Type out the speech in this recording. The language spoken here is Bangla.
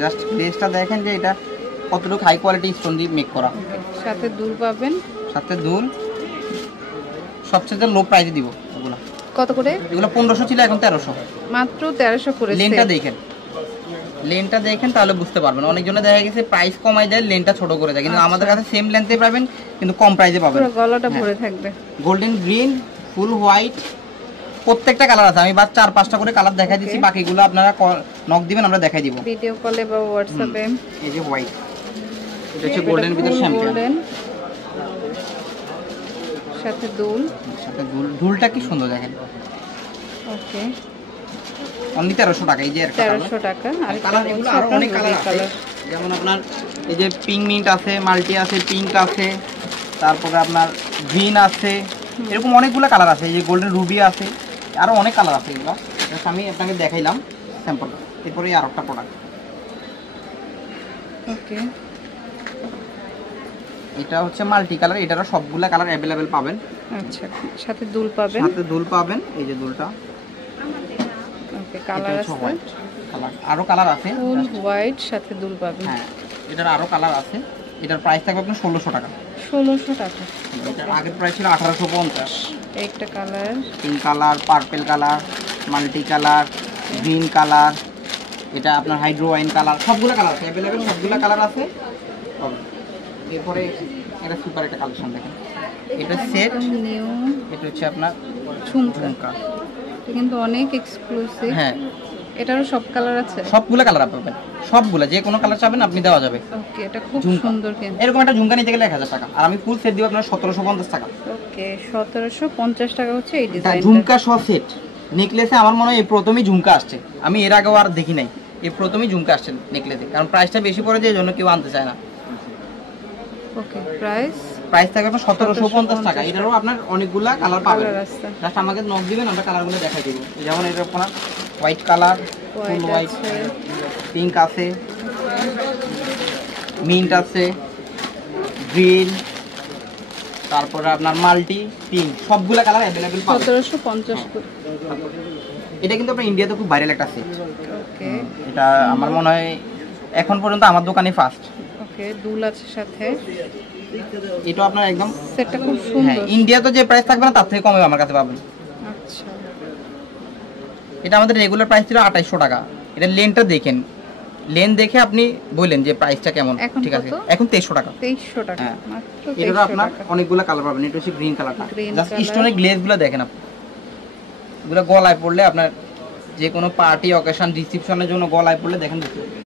জাস্ট গ্লেজটা দেখেন যে এটা কতটুকু হাই কোয়ালিটি স্টোন দিয়ে মেক করা। সাথে দুল পাবেন, সাথে দুল। সবচেয়ে লো প্রাইসে দিব এগুলো। কত করে? এগুলো 1500 ছিল, এখন 1300 মাত্র 1300 করে। লেনটা দেখেন, লেনটা দেখেন তাহলে বুঝতে পারবেন। অনেকজনে দেখা গেছে প্রাইস কমাই দেয়, লেনটা ছোট করে দেয়, কিন্তু আমাদের কাছে সেম লেন্থে পাবেন কিন্তু কম প্রাইসে পাবেন। পুরো গলাটা ভরে থাকবে। গোল্ডেন গ্রিন, ফুল হোয়াইট, প্রত্যেকটা কালার আছে। আমি বাস 4-5টা করে কালার দেখাই দিচ্ছি, বাকিগুলো আপনারা নক দিবেন, আমরা দেখাই দিব ভিডিও কলে বা হোয়াটসঅ্যাপে। এই যে হোয়াইট, এটা হচ্ছে গোল্ডেন ভিতর শ্যাম্পেন, সাথে দুল। সাথে দুল। দুলটা কি সুন্দর দেখেন। ওকে, অনলি 1300 টাকা। এই যে 1300 টাকা। আর কালার এগুলো আরো অনেক কালার আছে, যেমন আপনার এই যে পিঙ্ক মিন্ট আছে, মাল্টি আছে, পিঙ্ক আছে, তারপরে আপনার গ্রিন আছে, এরকম অনেকগুলো কালার আছে। এই যে গোল্ডেন রুবি আছে, আরো অনেক কালার আছে। এগুলো আমি আপনাকে দেখাইলাম স্যাম্পল। এরপরে আর একটা প্রোডাক্ট। ওকে, এটা হচ্ছে মাল্টি কালার, এটারও সবগুলা কালার अवेलेबल পাবেন। আচ্ছা, সাথে দুল পাবেন। সাথে দুল পাবেন, এই যে দুলটা। ওকে, কালার আছে, কালার আরো কালার আছে, ফুল হোয়াইট সাথে দুল পাবেন। হ্যাঁ, এটার আরো কালার আছে। এটার প্রাইস থাকবে আপনার 1600 টাকা। 1600 টাকা। এটার আগের প্রাইস ছিল 1850। একটা colour, pink colour, purple colour, multi colour, green colour, এটা আপনার হাইড্রো ওয়াইন কালার, সবগুলো কালার আছে अवेलेबल, সবগুলো কালার আছে। এরপরে এটা সুপার একটা কালেকশন দেখেন, এটা সেট নিউ। এটা হচ্ছে আপনার ঝুমকা, এটা কিন্তু অনেক এক্সক্লুসিভ। হ্যাঁ, এটারও সব কালার আছে, সবগুলো কালার পাবেন, সবগুলো যে কোনো কালার চাবেন আপনি দেওয়া যাবে। ওকে, এটা খুব সুন্দর কিন্তু। এরকম একটা ঝুমকা নিতে গেলে 1000 টাকা, আর আমি ফুল সেট দিব আপনার 1750 টাকা। ওকে, 1750 টাকা হচ্ছে এই ডিজাইনটা। ঝুমকা সহ সেট নেকলেসে আমার মনে হয় এই প্রথমই ঝুমকা আসছে, আমি এর আগেও আর দেখি নাই, এই প্রথমই ঝুমকা আসছে নেকলেসে, কারণ প্রাইসটা বেশি পড়ে যায়, জন্য কেউ আনতে চায় না। ওকে, প্রাইস থাকবে আপনার 1750 টাকা। এটারও আপনার অনেকগুলা কালার পাবেন, আছে। জাস্ট আমাকে নক দিবেন, আমরা কালারগুলো দেখাই দেব। যেমন এটা আপনার হোয়াইট কালার, ফুল হোয়াইট, পিঙ্ক আছে, মিন্ট আছে, গ্রিন, তারপরে আপনার মাল্টি, পিঙ্ক, সবগুলা কালার अवेलेबल পাবেন। 1750 করে। এটা কিন্তু আপনার ইন্ডিয়াতে খুব ভাইরাল একটা সেট। ওকে, এটা আমার মনে হয় এখন পর্যন্ত আমার দোকানে ফার্স্ট। ওকে, দুল আছে সাথে। এটা আপনার একদম সেটটা খুব হ্যাঁ, সুন্দর। ইন্ডিয়াতে যে প্রাইস থাকবে না তার থেকে কমে আমার কাছে পাবেন। আচ্ছা, এটা আমাদের রেগুলার প্রাইস ছিল 2800 টাকা। এটা লেনটা দেখেন, লেন দেখে আপনি বললেন যে প্রাইসটা কেমন। ঠিক আছে, এখন 2300 টাকা। 2300 টাকা হ্যাঁ, মাত্র। এটা আপনার অনেকগুলো কালার পাবেন। এটা হচ্ছে গ্রিন কালারটা, জাস্ট স্টোনের গ্লেজগুলো দেখেন আপনি, এগুলো গলায় পড়লে আপনার যে কোনো পার্টি অকেশন রিসেপশনের জন্য গলায় পড়লে দেখেন।